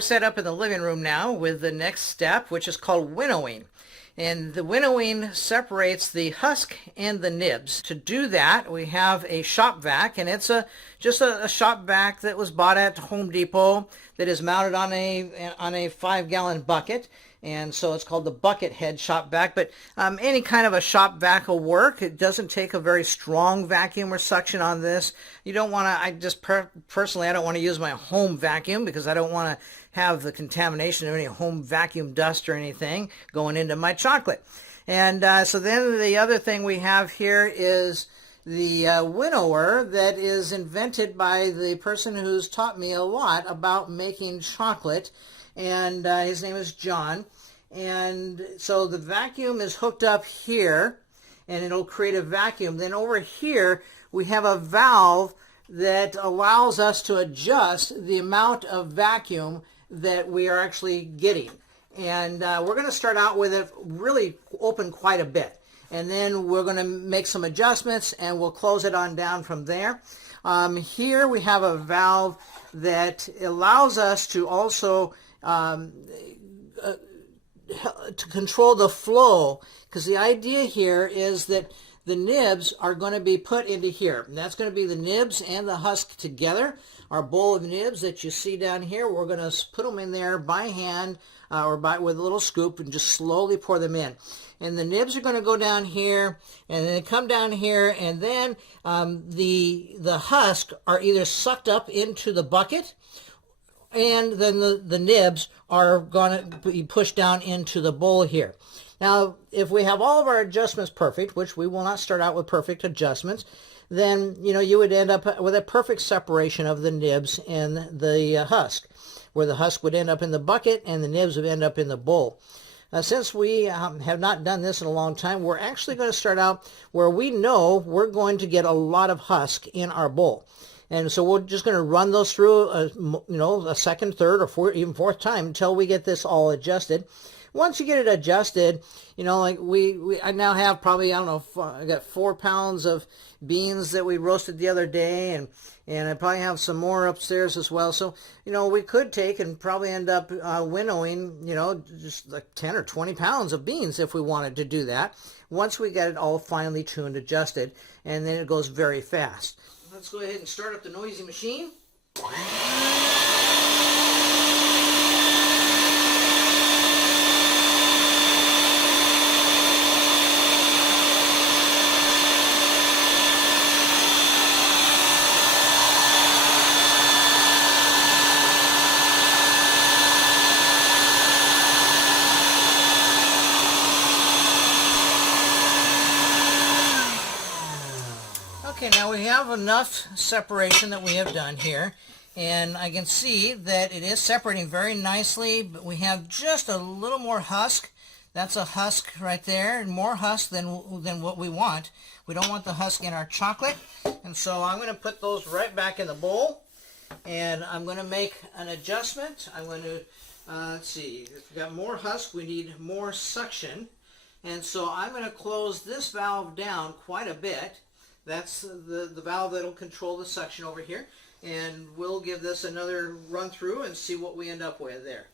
we're set up in the living room now with the next step, which is called winnowing. And the winnowing separates the husk and the nibs. To do that, we have a shop vac, and it's just a shop vac that was bought at Home Depot that is mounted on a 5-gallon bucket. And so it's called the bucket head shop vac, but any kind of a shop vac will work. It doesn't take a very strong vacuum or suction on this. You don't want to, personally, I don't want to use my home vacuum because I don't want to have the contamination of any home vacuum dust or anything going into my chocolate. And so then the other thing we have here is the winnower that is invented by the person who's taught me a lot about making chocolate. And his name is John. And so the vacuum is hooked up here, and it'll create a vacuum. Then over here, we have a valve that allows us to adjust the amount of vacuum that we are actually getting. And we're going to start out with it really open quite a bit. And then we're going to make some adjustments, and we'll close it on down from there. Here we have a valve that allows us to also to control the flow, because the idea here is that the nibs are going to be put into here, and that's going to be the nibs and the husk together. Our bowl of nibs that you see down here, we're going to put them in there by hand or with a little scoop and just slowly pour them in. And the nibs are going to go down here, and then they come down here, and then the husk are either sucked up into the bucket, and then the nibs are going to be pushed down into the bowl here. Now, if we have all of our adjustments perfect, which we will not start out with perfect adjustments, then you would end up with a perfect separation of the nibs and the husk, where the husk would end up in the bucket and the nibs would end up in the bowl. Since we have not done this in a long time, we're actually going to start out where we know we're going to get a lot of husk in our bowl. And so we're just going to run those through, a second, third, or even fourth time until we get this all adjusted. Once you get it adjusted, like I now have probably, I got 4 pounds of beans that we roasted the other day, and I probably have some more upstairs as well. So, we could take and probably end up winnowing, just like 10 or 20 pounds of beans if we wanted to do that, once we get it all finely tuned, adjusted, and then it goes very fast. Let's go ahead and start up the noisy machine. Okay, now we have enough separation that we have done here, and I can see that it is separating very nicely, but we have just a little more husk. That's a husk right there, and more husk than what we want. We don't want the husk in our chocolate, and so I'm going to put those right back in the bowl, and I'm going to make an adjustment. I'm going to, let's see, if we've got more husk, we need more suction, and so I'm going to close this valve down quite a bit. That's the valve that will control the suction over here, and we'll give this another run through and see what we end up with there.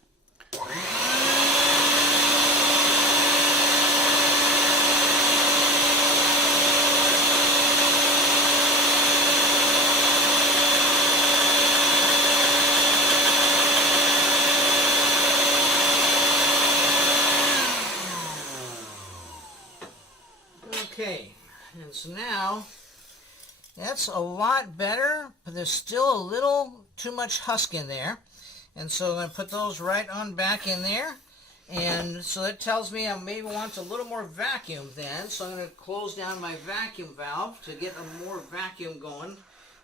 Okay, and so now that's a lot better, but there's still a little too much husk in there. And so I'm going to put those right on back in there. And so that tells me I maybe want a little more vacuum then. So I'm going to close down my vacuum valve to get a more vacuum going.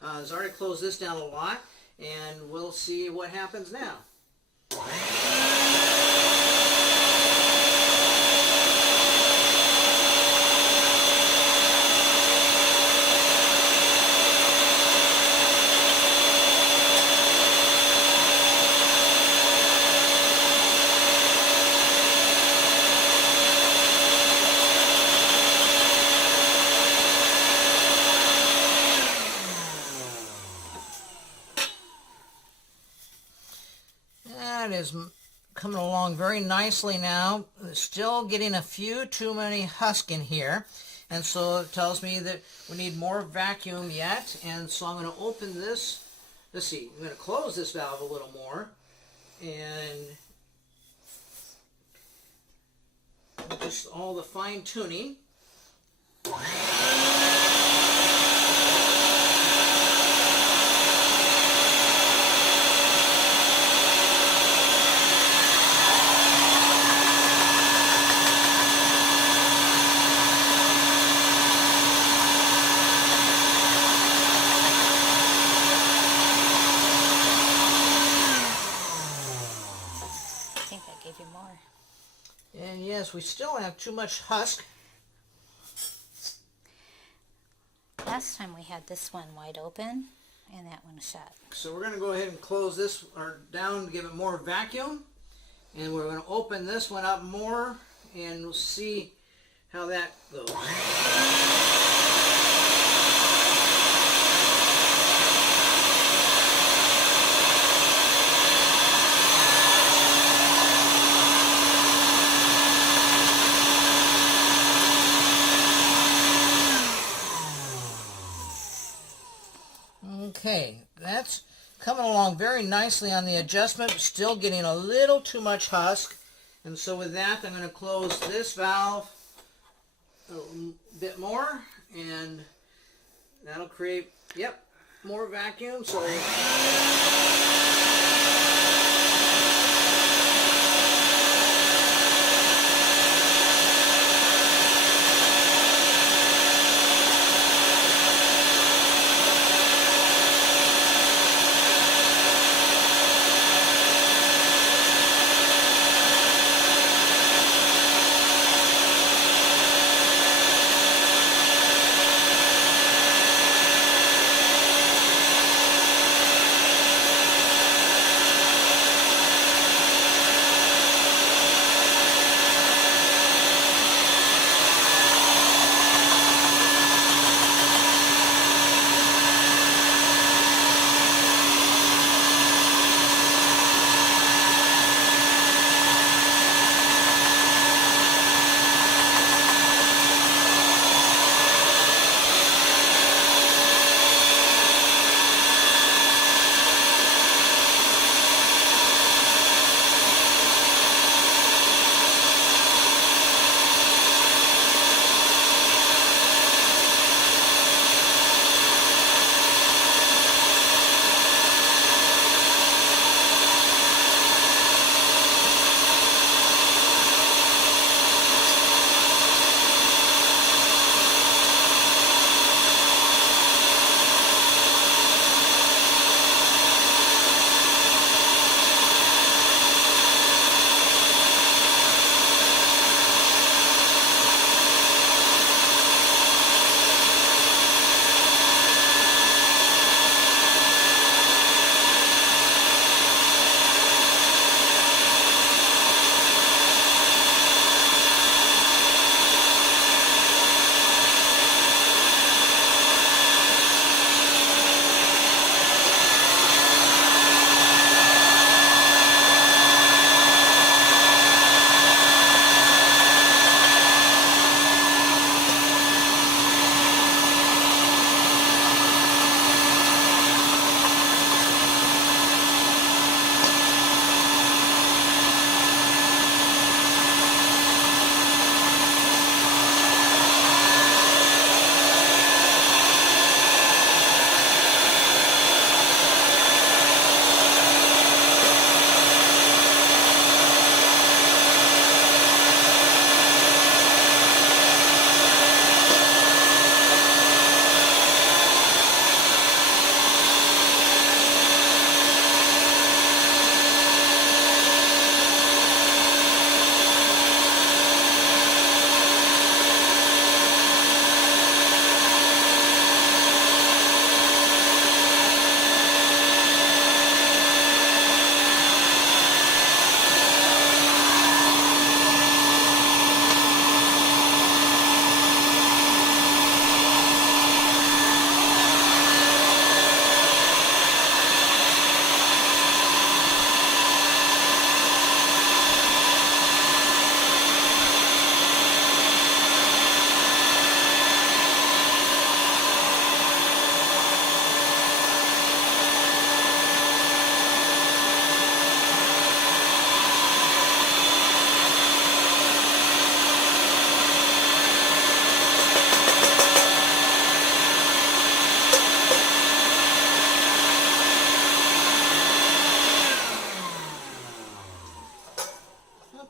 I've already closed this down a lot, and we'll see what happens now. that is coming along very nicely now. Still getting a few too many husk in here. And so it tells me that we need more vacuum yet. And so I'm going to open this. Let's see, I'm going to close this valve a little more. And just all the fine tuning. And yes, we still have too much husk. Last time we had this one wide open and that one shut. So we're going to go ahead and close this down to give it more vacuum. And we're going to open this one up more and we'll see how that goes. Okay, that's coming along very nicely on the adjustment, still getting a little too much husk. And so with that, I'm going to close this valve a bit more, and that'll create, yep, more vacuum. So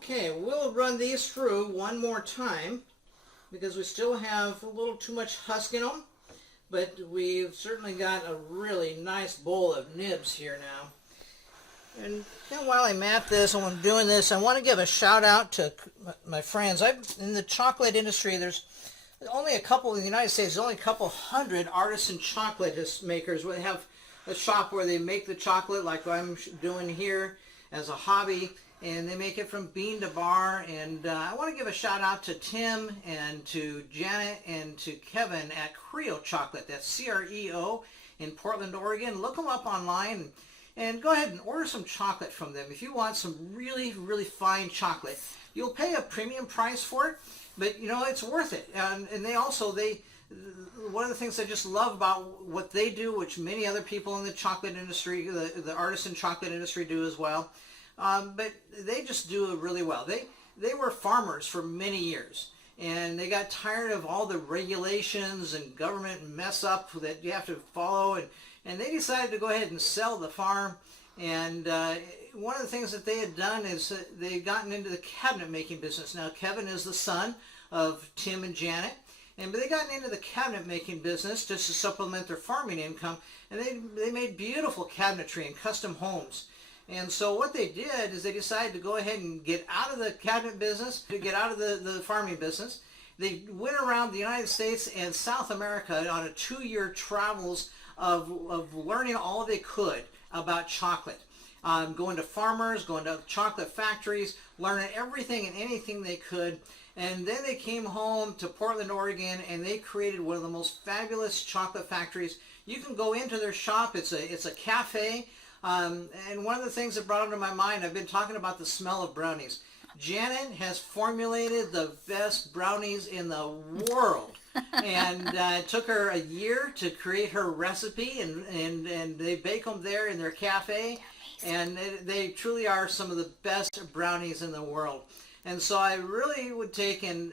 Okay, we'll run these through one more time because we still have a little too much husk in them, but we've certainly got a really nice bowl of nibs here now. And then while I'm at this, while I'm doing this, I want to give a shout out to my friends. In the chocolate industry, there's only a couple in the United States. There's only a couple hundred artisan chocolate makers. We have a shop where they make the chocolate like I'm doing here as a hobby, and they make it from bean to bar. And I want to give a shout out to Tim and to Janet and to Kevin at Creo Chocolate. That's CREO in Portland, Oregon. Look them up online and go ahead and order some chocolate from them. If you want some really, really fine chocolate, you'll pay a premium price for it, but you know, it's worth it. And they one of the things I just love about what they do, which many other people in the chocolate industry, the artisan chocolate industry do as well, but they just do it really well. They were farmers for many years, and they got tired of all the regulations and government mess up that you have to follow, and they decided to go ahead and sell the farm. And one of the things that they had done is they had gotten into the cabinet making business. Now, Kevin is the son of Tim and Janet, but they got into the cabinet making business just to supplement their farming income, and they made beautiful cabinetry and custom homes. And so what they did is they decided to go ahead and get out of the cabinet business, to get out of the farming business. They went around the United States and South America on a 2-year travels of learning all they could about chocolate. Going to farmers, going to chocolate factories, learning everything and anything they could. And then they came home to Portland, Oregon, and they created one of the most fabulous chocolate factories. You can go into their shop. It's a cafe. And one of the things that brought them to my mind, I've been talking about the smell of brownies. Janet has formulated the best brownies in the world. And it took her a year to create her recipe, and they bake them there in their cafe. And they truly are some of the best brownies in the world. And so I really would take and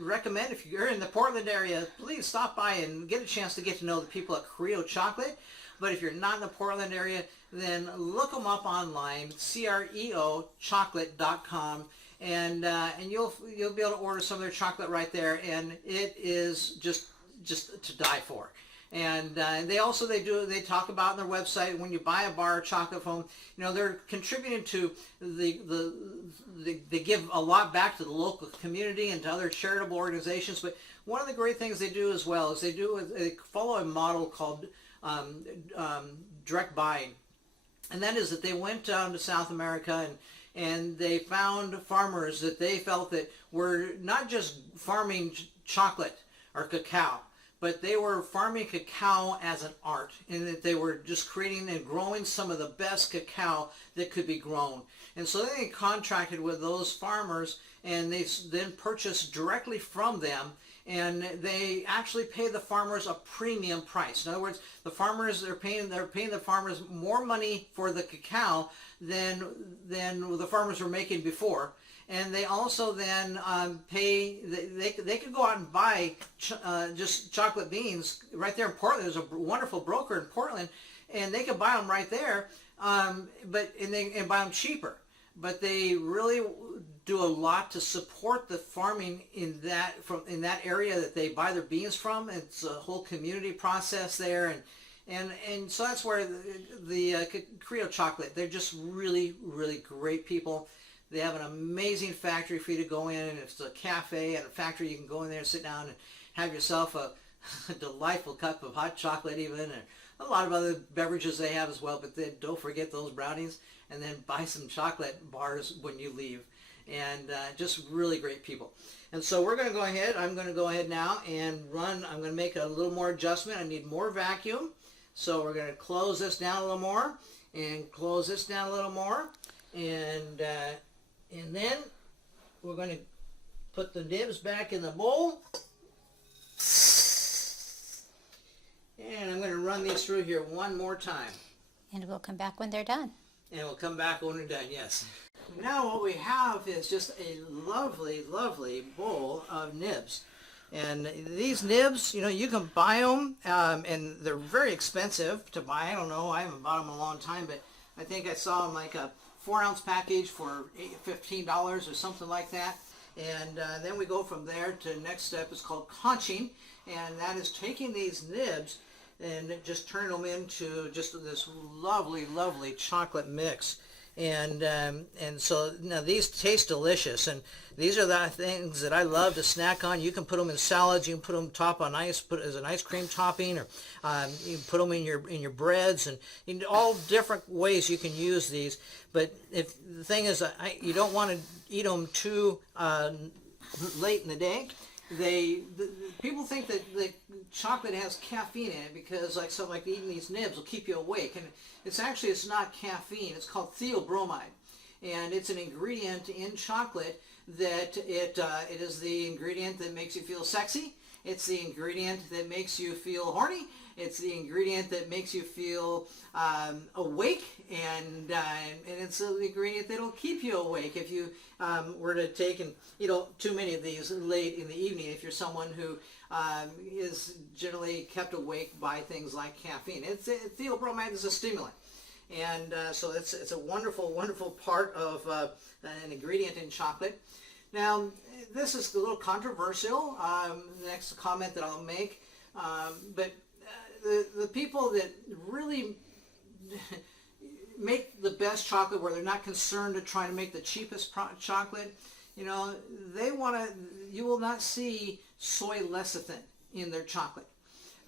recommend, if you're in the Portland area, please stop by and get a chance to get to know the people at Creo Chocolate. But if you're not in the Portland area, then look them up online, creochocolate.com, and you'll be able to order some of their chocolate right there, and it is just to die for. And they talk about on their website, when you buy a bar of chocolate foam, you know, they're contributing to they give a lot back to the local community and to other charitable organizations. But one of the great things they do as well is they follow a model called direct buying, and that is that they went down to South America and they found farmers that they felt that were not just farming chocolate or cacao, but they were farming cacao as an art, and that they were just creating and growing some of the best cacao that could be grown. And so they contracted with those farmers, and they then purchased directly from them, and they actually pay the farmers a premium price. In other words, the farmers, they're paying the farmers more money for the cacao than the farmers were making before. And they also then they could go out and buy just chocolate beans right there in Portland. There's a wonderful broker in Portland, and they could buy them right there, and buy them cheaper. But they really do a lot to support the farming in that area that they buy their beans from. It's a whole community process there, and so that's where the Creo Chocolate, they're just really, really great people. They have an amazing factory for you to go in, and it's a cafe and a factory. You can go in there and sit down and have yourself a delightful cup of hot chocolate even, and a lot of other beverages they have as well. But then don't forget those brownies, and then buy some chocolate bars when you leave. And just really great people. And so we're going to go ahead. I'm going to go ahead now and run. I'm going to make a little more adjustment. I need more vacuum. So we're going to close this down a little more and close this down a little more. And then we're going to put the nibs back in the bowl. And I'm going to run these through here one more time. And we'll come back when they're done. And we'll come back when we're done, yes. Now what we have is just a lovely, lovely bowl of nibs. And these nibs, you know, you can buy them, and they're very expensive to buy. I don't know, I haven't bought them in a long time, but I think I saw them like 4-ounce package for $15 or something like that. And then we go from there to the next step is called conching, and that is taking these nibs and just turning them into just this lovely, lovely chocolate mix. And so now these taste delicious, and these are the things that I love to snack on. You can put them in salads, you can put them top on ice, put as an ice cream topping, or you can put them in your breads, and in all different ways you can use these. But if the thing is, you don't want to eat them too late in the day. People think that the chocolate has caffeine in it because something like eating these nibs will keep you awake, and it's not caffeine. It's called theobromide, and it's an ingredient in chocolate that it is the ingredient that makes you feel sexy. It's the ingredient that makes you feel horny. It's the ingredient that makes you feel awake, and it's the ingredient that'll keep you awake if you were to take and eat too many of these late in the evening. If you're someone who is generally kept awake by things like caffeine, theobromide is a stimulant, and so it's a wonderful, wonderful part of an ingredient in chocolate. Now, this is a little controversial. The next comment that I'll make, but the people that really make the best chocolate, where they're not concerned to try to make the cheapest chocolate, you will not see soy lecithin in their chocolate.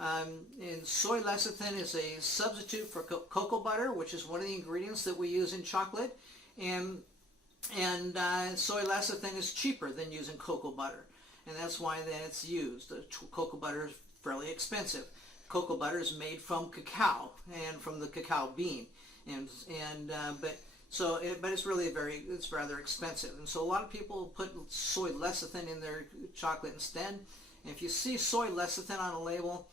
And soy lecithin is a substitute for cocoa butter, which is one of the ingredients that we use in chocolate, and soy lecithin is cheaper than using cocoa butter, and that's why then it's used. Cocoa butter is fairly expensive. Cocoa butter is made from cacao and from the cacao bean, but it's rather expensive, and so a lot of people put soy lecithin in their chocolate instead. And if you see soy lecithin on a label,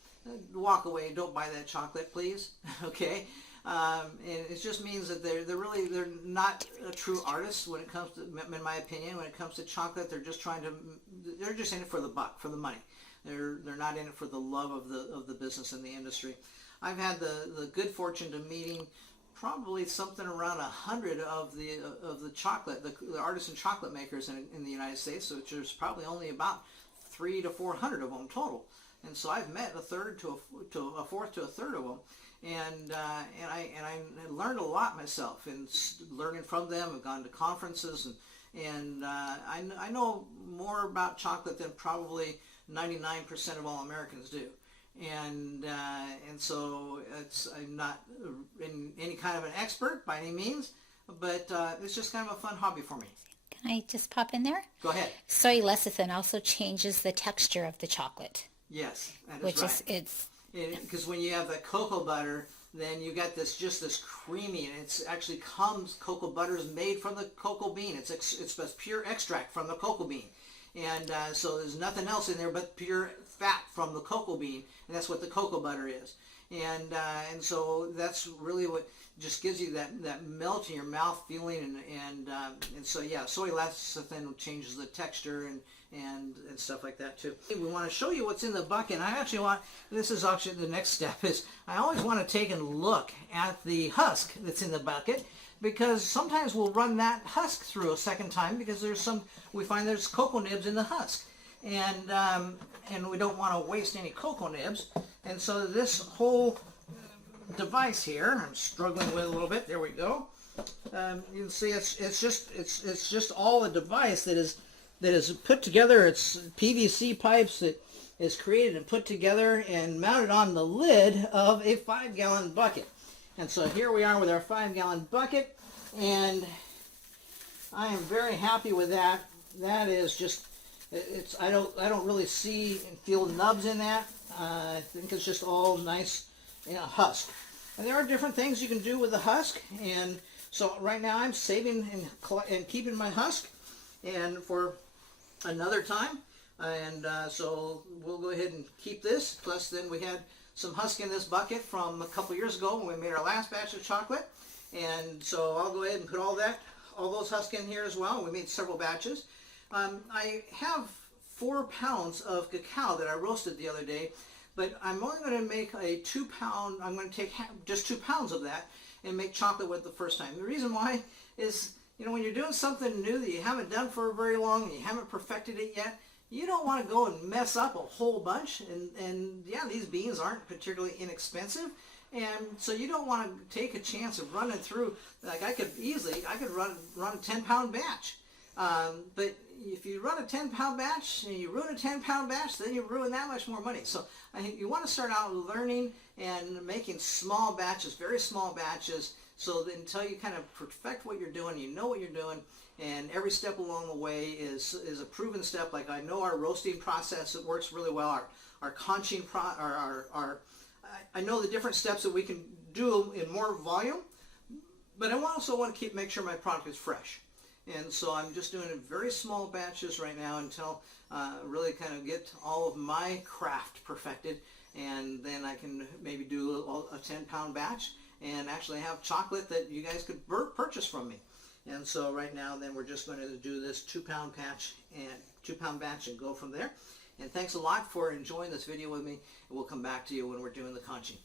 walk away. Don't buy that chocolate, please. Okay. And it just means that they're not a true artist when it comes to, in my opinion, when it comes to chocolate. They're just in it for the buck, for the money. They're not in it for the love of the business and the industry. I've had the good fortune to meeting probably something around 100 of the chocolate, the artisan chocolate makers in the United States, which there's probably only about 300 to 400 of them total. And so I've met a third to a fourth to a third of them. And I learned a lot myself, and learning from them. I've gone to conferences, and I know more about chocolate than probably 99% of all Americans do. And so I'm not in any kind of an expert by any means, but it's just kind of a fun hobby for me. Can I just pop in there? Go ahead. Soy lecithin also changes the texture of the chocolate. Yes, that is which right. Because when you have the cocoa butter, then you got this creamy, and it's actually cocoa butter is made from the cocoa bean. It's pure extract from the cocoa bean, and so there's nothing else in there but pure fat from the cocoa bean, and that's what the cocoa butter is. And so that's really what just gives you that melt in your mouth feeling, and so yeah, soy lecithin changes the texture and stuff like that too. We want to show you what's in the bucket. This is actually the next step, is I always want to take a look at the husk that's in the bucket, because sometimes we'll run that husk through a second time because we find there's cocoa nibs in the husk, and we don't want to waste any cocoa nibs. And so this whole device here, I'm struggling with a little bit. There we go. You can see it's just all the device that is put together. It's PVC pipes that is created and put together and mounted on the lid of a 5-gallon bucket. And so here we are with our 5-gallon bucket, and I am very happy with that. That is just, I don't really see and feel nubs in that. I think it's just all nice husk. And there are different things you can do with the husk, and so right now I'm saving and keeping my husk and for another time, and so we'll go ahead and keep this. Plus then we had some husk in this bucket from a couple years ago when we made our last batch of chocolate, and so I'll go ahead and put all those husks in here as well. We made several batches. I have 4 pounds of cacao that I roasted the other day, but I'm only going to make a 2-pound, I'm going to take just 2 pounds of that and make chocolate with the first time. The reason why is, you know, when you're doing something new that you haven't done for very long and you haven't perfected it yet, you don't want to go and mess up a whole bunch. And yeah, these beans aren't particularly inexpensive. And so you don't want to take a chance of running through, like I could run a 10-pound batch. But if you run a 10-pound batch and you ruin a 10-pound batch, then you ruin that much more money. So I think you want to start out learning and making small batches, very small batches, so that until you kind of perfect what you're doing, you know what you're doing, and every step along the way is a proven step. Like I know our roasting process, it works really well. Our conching, I know the different steps that we can do in more volume, but I also want to make sure my product is fresh. And so I'm just doing it very small batches right now until really kind of get all of my craft perfected, and then I can maybe do a 10-pound batch and actually have chocolate that you guys could purchase from me. And so right now then we're just going to do this 2-pound batch and go from there. And thanks a lot for enjoying this video with me, and we'll come back to you when we're doing the conching.